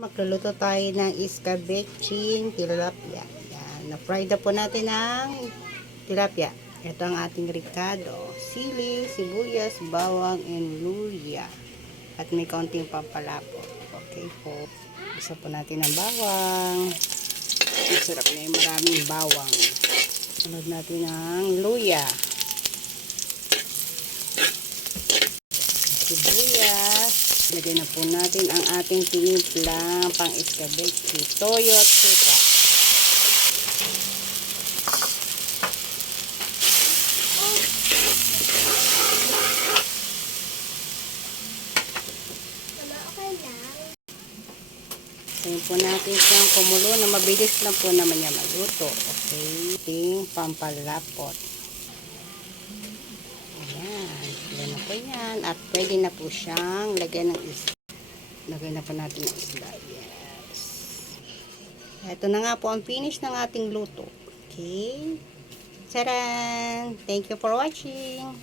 Magluluto tayo ng iskabeching tilapia. Yan. Na-fry na po natin ang tilapia. Ito ang ating ricado. Sili, sibuyas, bawang, and luya. At may kaunting pampalapot. Okay po. Isa po natin ang bawang. Masarap na yung maraming bawang. Sunod natin ang luya. Sibuyas. Lagyan na po natin ang ating tinimplang pang iskabeche, toyo at suka. Tayin po natin siyang kumulo na mabilis lang po naman niya maluto. Okay. Ting pampalapot. Ayan. Ayan na po yan. At pwede na po siyang lagyan ng isda. Lagyan na po natin ng isda. Yes. Ito na nga po ang finish ng ating luto. Okay. Taran! Thank you for watching.